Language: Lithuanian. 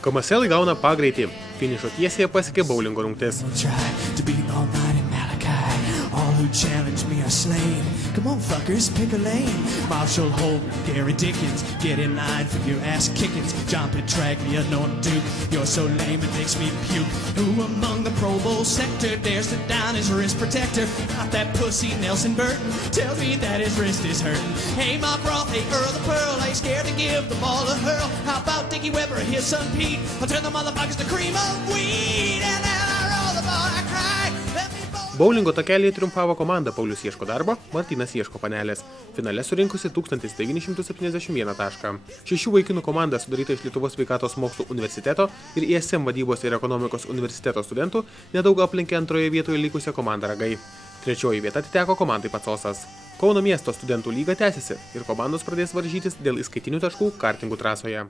KMSL gauna pagreitį. Finišo tiesėje pasiekė boulingo rungtis. All who challenge me are slain. Come on, fuckers, pick a lane. Marshall Holt, Gary Dickens, get in line for your ass kickings. John Petraglia, Norm Duke, you're so lame it makes me puke. Who among the Pro Bowl sector dares to down his wrist protector? Not that pussy Nelson Burton tells me that his wrist is hurting. Hey, Mark Roth, hey, Earl the Pearl, ain't scared to give the ball a hurl. How about Dickie Weber, his son Pete? I'll turn the motherfuckers to cream of weed. And then I roll the ball, I cry. Let me Boulingo takelyje triumfavo komanda Paulius ieško darbo, Martynas ieško panelės. Finale surinkusi 1971 tašką. 6 vaikinų komanda sudaryta iš Lietuvos sveikatos mokslų universiteto ir ISM vadybos ir ekonomikos universiteto studentų nedaug aplenkė antroje vietoje likusią komandą Ragai. Trečioji vieta atiteko komandai Pacosas. Kauno miesto studentų lyga tęsiasi ir komandos pradės varžytis dėl įskaitinių taškų kartingų trasoje.